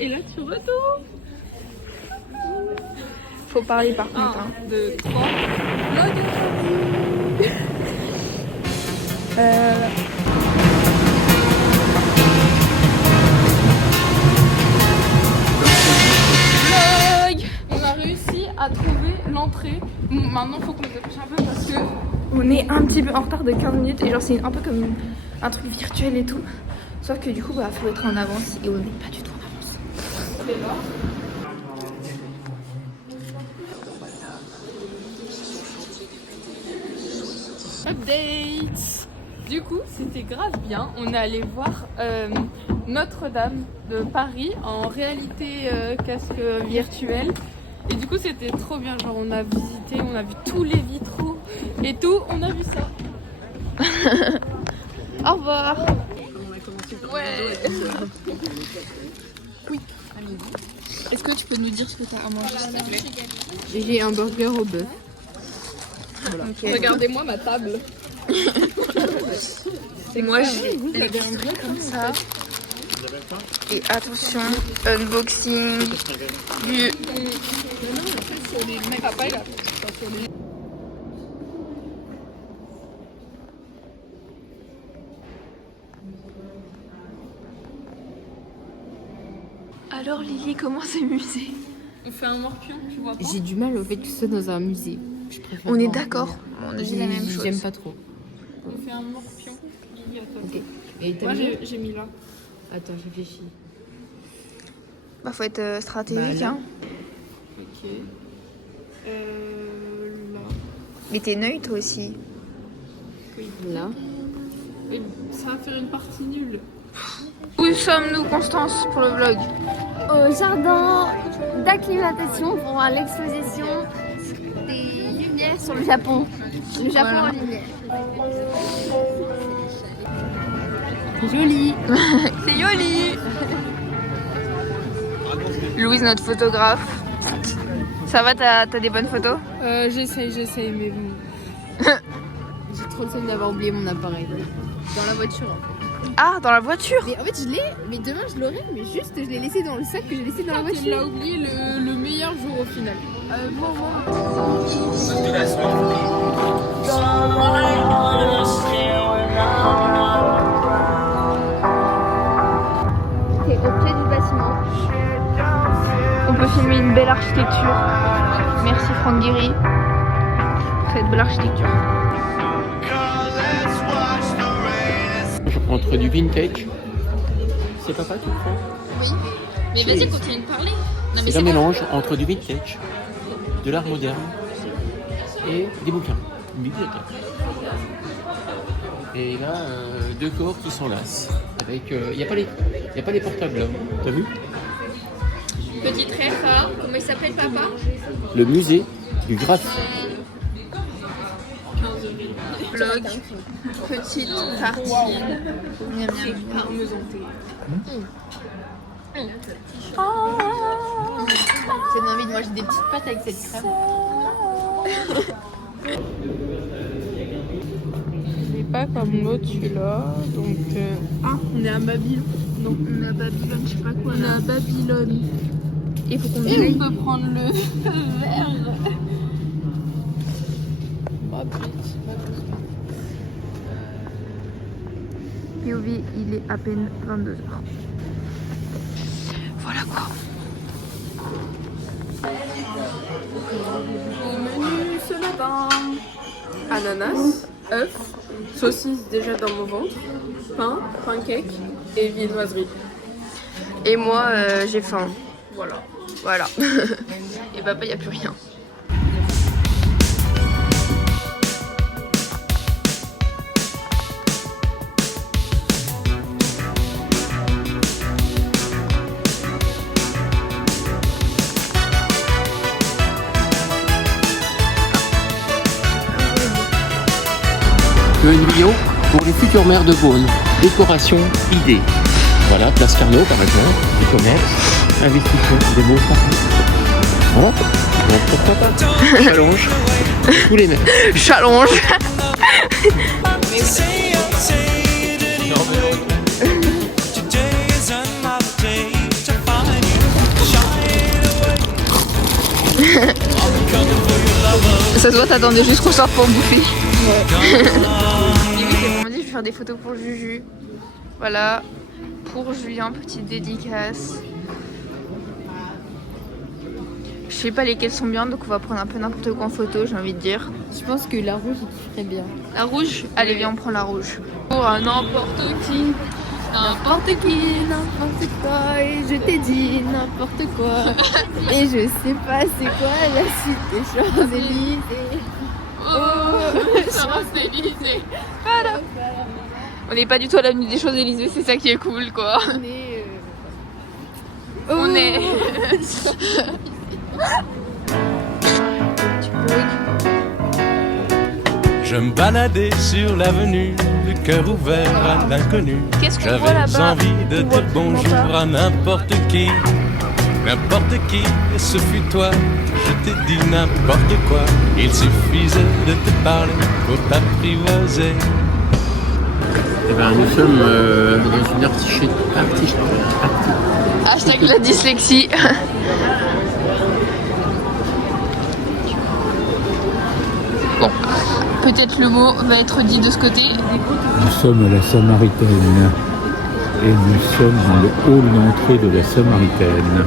Et là, tu retournes. Faut parler par contre. 1, 2, 3. Vlog. On a réussi à trouver l'entrée. Bon, maintenant, faut qu'on se dépêche un peu parce que On est un petit peu en retard de 15 minutes et genre c'est un peu comme un truc virtuel et tout. Sauf que du coup bah faut être en avance et on n'est pas du tout en avance. Update. Du coup, c'était grave bien. On est allé voir Notre-Dame de Paris en réalité casque virtuel. Et du coup, c'était trop bien. Genre, on a visité, on a vu tous les vitraux et tout. On a vu ça. Au revoir. Ouais. Oui. Est-ce que tu peux nous dire ce que tu as à manger s'il te plaît? J'ai un burger au bœuf. Voilà. Okay. Regardez-moi ma table. Et moi j'ai l'extrait comme ça. Et attention, unboxing du... Papa, il a... Alors Lily, comment c'est musée? On fait un morpion, tu vois pas? J'ai du mal au fait que ce soit dans un musée. Je préfère On est voir un d'accord, musée. on a dit la même chose. J'aime pas trop. On fait un morpion. Lily, attends. Ok. Et t'as Moi, mis... j'ai mis là. Attends, je réfléchis. Bah faut être stratégique Bah, là. hein. Ok. Là. Mais t'es neutre toi aussi. Là. Et ça va faire une partie nulle. Où sommes-nous Constance pour le vlog? Au jardin d'acclimatation pour voir l'exposition des lumières sur le Japon. Le Japon Voilà. en lumière. Joli. C'est Yoli. Louise, notre photographe. Ça va, t'as des bonnes photos? J'essaye, mais bon. J'ai trop le seum d'avoir oublié mon appareil. Dans la voiture en fait. Ah, dans la voiture? Mais en fait je l'ai, mais demain je l'aurai, mais juste je l'ai laissé dans le sac que j'ai laissé dans la Tu voiture. l'as oublié le meilleur jour au final. C'est au pied du bâtiment. On peut filmer une belle architecture. Merci Franck Guéry pour cette belle architecture. Entre du vintage, c'est papa qui le fait. Oui. Mais vas-y, continue de parler. Non, mais C'est un mélange entre du vintage, de l'art moderne et des bouquins, une bibliothèque. Et là, deux corps qui s'enlacent. Avec, il n'y a pas les portables là. T'as vu? Petit très fort. Comment il s'appelle, papa? Le musée du graphe. Vlog, petite partie. Miam, miam. J'ai envie de manger des petites pâtes avec cette crème. C'est pas comme l'autre celui-là. Donc. Ah, on est à Babylone. Non, On est à Babylone, je sais pas quoi on est là. à Babylone. Il faut qu'on Et aille. on peut prendre le verre. POV, il est à peine 22h. Voilà quoi. Au menu ce matin, ananas, œuf, saucisse déjà dans mon ventre, pain, pancake et viennoiserie. Et moi, j'ai faim. Voilà. Voilà. Et papa, il n'y a plus rien. Une vidéo pour les futures maires de Beaune. Décoration, idée. Voilà, place Carnot par exemple, du commerce, investissement, des beaux parcs. Voilà, donc pourquoi pas. Challenge, tous les maires. Challenge. Today is another day to find you. Ça se voit, t'attendais juste qu'on sorte pour bouffer. Ouais. Et oui, j'ai vraiment dit, je vais faire des photos pour Juju. Voilà, pour Julien, petite dédicace. Je sais pas lesquelles sont bien, donc on va prendre un peu n'importe quoi en photo, j'ai envie de dire. Je pense que la rouge, il ferait bien. La rouge? Allez, viens, on prend la rouge. Pour n'importe qui. N'importe qui, n'importe quoi, et je t'ai dit n'importe quoi. Et je sais pas c'est quoi la suite des Champs-Élysées. Champs-Élysées. Voilà. On n'est pas du tout à l'avenue des Champs-Élysées, c'est ça qui est cool, quoi. On est... Je me baladais sur l'avenue, le cœur ouvert à l'inconnu. Qu'est-ce qu'on voit J'avais là-bas? envie de dire bonjour à n'importe qui. N'importe qui, et ce fut toi. Je t'ai dit n'importe quoi. Il suffisait de te parler pour t'apprivoiser. Eh ben, nous sommes dans une Hashtag la dyslexie. Bon, peut-être le mot va être dit de ce côté. Nous sommes à la Samaritaine et nous sommes dans le hall d'entrée de la Samaritaine.